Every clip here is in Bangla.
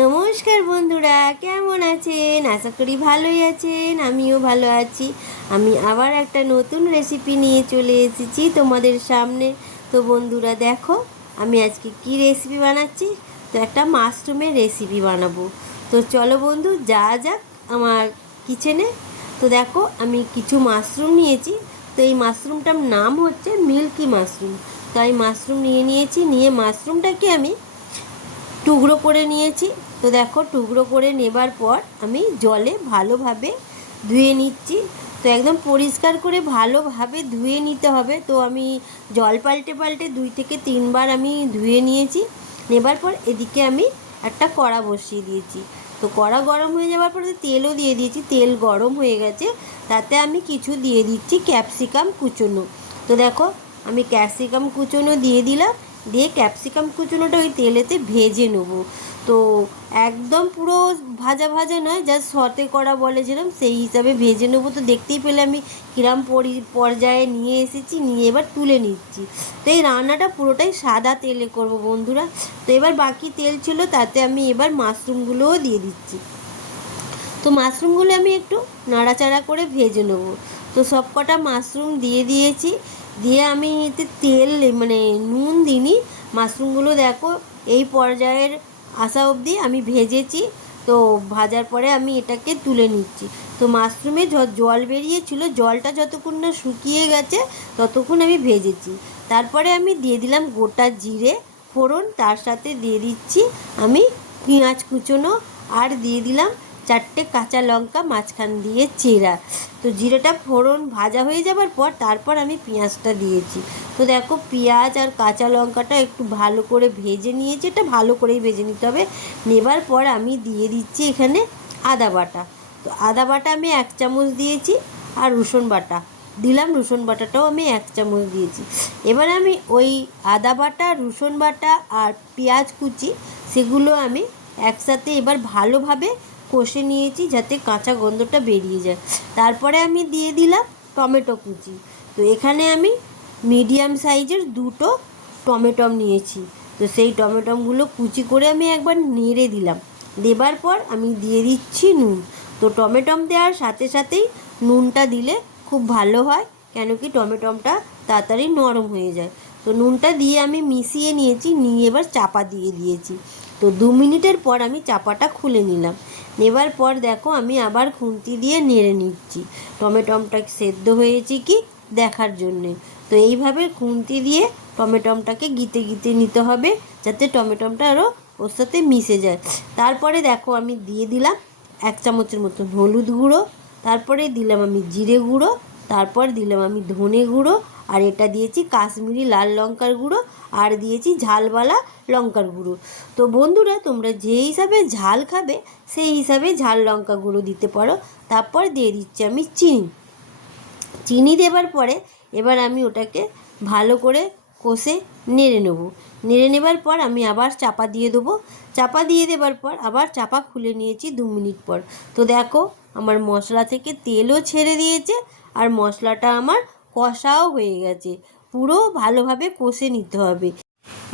নমস্কার বন্ধুরা, কেমন আছেন? আশা করি ভালোই আছেন। আমিও ভালো আছি। আমি আবার একটা নতুন রেসিপি নিয়ে চলে এসেছি তোমাদের সামনে। তো বন্ধুরা দেখো, আমি আজকে কি রেসিপি বানাচ্ছি। তো একটা মাশরুমের রেসিপি বানাবো। তো চলো বন্ধু, যা যাক আমার কিচেনে। তো দেখো, আমি কিছু মাশরুম নিয়েছি। তো এই মাশরুমটার নাম হচ্ছে মিল্কি মাশরুম। তো এই মাশরুম নিয়েছি, নিয়ে মাশরুমটাকে আমি টুকরো করে নিয়েছি। তো দেখো, টুকরো করে নেবার পর আমি জলে ভালোভাবে ধুয়ে নিচ্ছি। তো একদম পরিষ্কার করে ভালোভাবে ধুয়ে নিতে হবে। তো আমি জল পাল্টে পাল্টে 2 থেকে 3 বার আমি ধুয়ে নিয়েছি। নেবার পর এদিকে আমি একটা কড়া বসিয়ে দিয়েছি। তো কড়া গরম হয়ে যাওয়ার পরে তেলও দিয়ে দিয়েছি। তেল গরম হয়ে গেছে, তাতে আমি কিছু দিয়ে দিচ্ছি ক্যাপসিকাম কুচোনো। তো দেখো, আমি ক্যাপসিকাম কুচোনো দিয়ে দিলাম। দিয়ে ক্যাপসিকাম কুচোনোটা ওই তেলেতে ভেজে নেব। তো একদম পুরো ভাজা ভাজা নয়, জাস্ট সতে করা বলে যেরকম, সেই হিসাবে ভেজে নেবো। তো দেখতেই পেলে আমি কিরম পর্যায়ে নিয়ে এসেছি, নিয়ে এবার তুলে নিচ্ছি। তো এই রান্নাটা পুরোটাই সাদা তেলে করব বন্ধুরা। তো এবার বাকি তেল ছিল, তাতে আমি এবার মাশরুমগুলোও দিয়ে দিচ্ছি। তো মাশরুমগুলো আমি একটু নাড়াচাড়া করে ভেজে নেবো। তো সব কটা মাশরুম দিয়ে দিয়েছি। দিয়ে আমি এতে তেল মানে নুন দিইনি। মাশরুমগুলো দেখো এই পর্যায়ের আসা অবধি আমি ভেজেছি। তো ভাজার পরে আমি এটাকে তুলে নিচ্ছি। তো মাশরুমে জল বেরিয়েছিল, জলটা যতক্ষণ না শুকিয়ে গেছে ততক্ষণ আমি ভেজেছি। তারপরে আমি দিয়ে দিলাম গোটা জিরে ফোড়ন, তার সাথে দিয়ে দিচ্ছি আমি পেঁয়াজ কুচোনো, আর দিয়ে দিলাম 4টে কাঁচা লঙ্কা মাঝখান দিয়ে চিরা। তো জিরেটা ফোড়ন ভাজা হয়ে যাবার পর তারপর আমি পেঁয়াজটা দিয়েছি। তো দেখো, পেঁয়াজ আর কাঁচা লঙ্কাটা একটু ভালো করে ভেজে নিয়েছি। এটা ভালো করেই ভেজে নিতে হবে। নেবার পর আমি দিয়ে দিচ্ছি এখানে আদা বাটা। তো আদা বাটা আমি 1 চামচ দিয়েছি। আর রসুন বাটা দিলাম, রসুন বাটাটাও আমি 1 চামচ দিয়েছি। এবার আমি ওই আদা বাটা, রসুন বাটা আর পেঁয়াজ কুচি, সেগুলো আমি একসাথে এবার ভালোভাবে কষে নিয়েছি, যাতে কাঁচা গন্ধটা বেরিয়ে যায়। তারপরে আমি দিয়ে দিলাম টমেটো কুচি। তো এখানে আমি মিডিয়াম সাইজের 2টো টমেটম নিয়েছি। তো সেই টমেটমগুলো কুচি করে আমি একবার নেড়ে দিলাম। দেবার পর আমি দিয়ে দিচ্ছি নুন। তো টমেটম দেওয়ার সাথে সাথেই নুনটা দিলে খুব ভালো হয়, কেন কি টমেটমটা তাড়াতাড়ি নরম হয়ে যায়। তো নুনটা দিয়ে আমি মিশিয়ে নিয়েছি, নিয়ে এবার চাপা দিয়ে দিয়েছি। তো 2 মিনিটের পর আমি চাপাটা খুলে নিলাম। নেবার পর দেখো, আমি আবার খুন্তি দিয়ে নেড়ে নিচ্ছি টমেটমটা সেদ্ধ হয়েছে কি দেখার জন্যে। তো এইভাবে খুন্তি দিয়ে টমেটমটাকে গিতে গিতে নিতে হবে, যাতে টমেটমটা আরও ওর সাথে মিশে যায়। তারপরে দেখো, আমি দিয়ে দিলাম 1 চামচের মতন হলুদ গুঁড়ো। তারপরে দিলাম আমি জিরে গুঁড়ো। তারপর দিলাম আমি ধনে গুঁড়ো। আর এটা দিয়েছি কাশ্মীরি লাল লঙ্কার গুঁড়ো। আর দিয়েছি ঝালওয়ালা লঙ্কার গুঁড়ো। তো বন্ধুরা, তোমরা যে হিসাবে ঝাল খাবে সেই হিসাবে ঝাল লঙ্কা গুঁড়ো দিতে পারো। তারপর দিয়ে দিচ্ছি আমি চিনি। চিনি দেবার পরে এবার আমি ওটাকে ভালো করে কষে নেড়ে নেব। নেড়ে নেবার পর আমি আবার চাপা দিয়ে দেবো। চাপা দিয়ে দেবার পর আবার চাপা খুলে নিয়েছি 2 মিনিট পর। তো দেখো, আমার মশলা থেকে তেলও ছেড়ে দিয়েছে, আর মশলাটা আমার কষাও হয়ে গেছে। পুরো ভালোভাবে কষে নিতে হবে,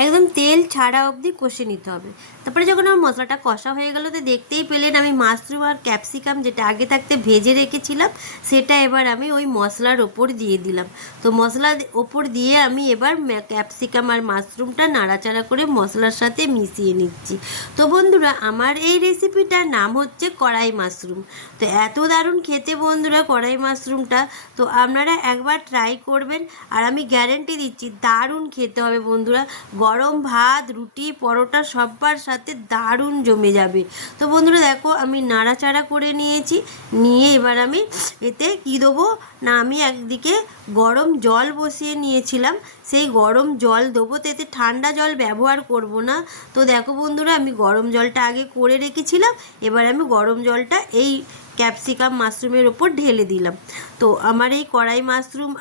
একদম তেল ছাড়া অবধি কষে নিতে হবে। তারপরে যখন আমার মশলাটা কষা হয়ে গেল, তো দেখতেই পেলেন আমি মাশরুম আর ক্যাপসিকাম যেটা আগে থাকতে ভেজে রেখেছিলাম, সেটা এবার আমি ওই মশলার ওপর দিয়ে দিলাম। তো মশলার ওপর দিয়ে আমি এবার ক্যাপসিকাম আর মাশরুমটা নাড়াচাড়া করে মশলার সাথে মিশিয়ে নিচ্ছি। তো বন্ধুরা, আমার এই রেসিপিটার নাম হচ্ছে কড়াই মাশরুম। তো এত দারুণ খেতে বন্ধুরা কড়াই মাশরুমটা। তো আপনারা একবার ট্রাই করবেন, আর আমি গ্যারেন্টি দিচ্ছি দারুণ খেতে হবে বন্ধুরা। গরম ভাত, রুটি, পরোটা সবার সাথে দারুণ জমে যাবে। তো বন্ধুরা দেখো, আমি নাড়াচাড়া করে নিয়েছি। নিয়ে এবার আমি এতে কী দেবো না, আমি একদিকে গরম জল বসিয়ে নিয়েছিলাম, সেই গরম জল দেবো। তো এতে ঠান্ডা জল ব্যবহার করব না। তো দেখো বন্ধুরা, আমি গরম জলটা আগে করে রেখেছিলাম। এবার আমি গরম জলটা এই ক্যাপসিকাম মাশরুমের ওপর ঢেলে দিলাম। তো আমার এই কড়াই মাশরুম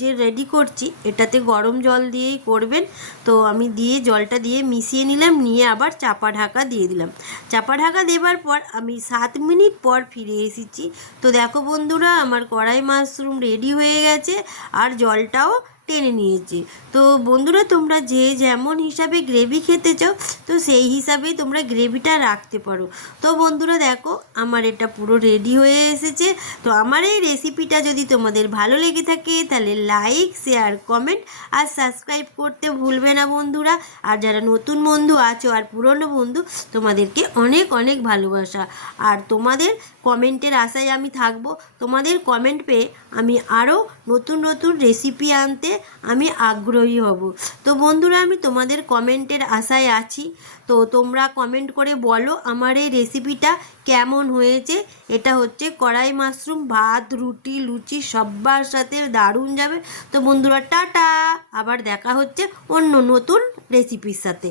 যে রেডি করছি, এটাতে গরম জল দিয়েই করবেন। তো আমি দিয়ে জলটা দিয়ে মিশিয়ে নিলাম, নিয়ে আবার চাপা ঢাকা দিয়ে দিলাম। চাপা ঢাকা দেবার পর আমি 7 মিনিট পর ফিরে এসেছি। তো দেখো বন্ধুরা, আমার কড়াই মাশরুম রেডি হয়ে গেছে, আর জলটাও টেনে নিয়েছি। তো বন্ধুরা, তোমরা যে যেমন হিসাবে গ্রেভি খেতে চাও তো সেই হিসাবেই তোমরা গ্রেভিটা রাখতে পারো। তো বন্ধুরা দেখো, আমার এটা পুরো রেডি হয়ে এসেছে। তো আমার এই রেসিপিটা যদি তোমাদের ভালো লেগে থাকে তাহলে লাইক, শেয়ার, কমেন্ট আর সাবস্ক্রাইব করতে ভুলবে না বন্ধুরা। আর যারা নতুন বন্ধু আছো আর পুরনো বন্ধু, তোমাদেরকে অনেক অনেক ভালোবাসা। আর তোমাদের কমেন্টের আশায় আমি থাকবো। তোমাদের কমেন্ট পেয়ে আমি আরও নতুন নতুন রেসিপি আনতে আমি আগ্রহী হব। তো বন্ধুরা, আমি তোমাদের কমেন্টের আশায় আছি। তো তোমরা কমেন্ট করে বলো আমার এই রেসিপিটা কেমন হয়েছে। এটা হচ্ছে কড়াই মাশরুম, ভাত, রুটি, লুচি সবার সাথে দারুণ যাবে। তো বন্ধুরা টাটা, আবার দেখা হচ্ছে অন্য নতুন রেসিপির সাথে।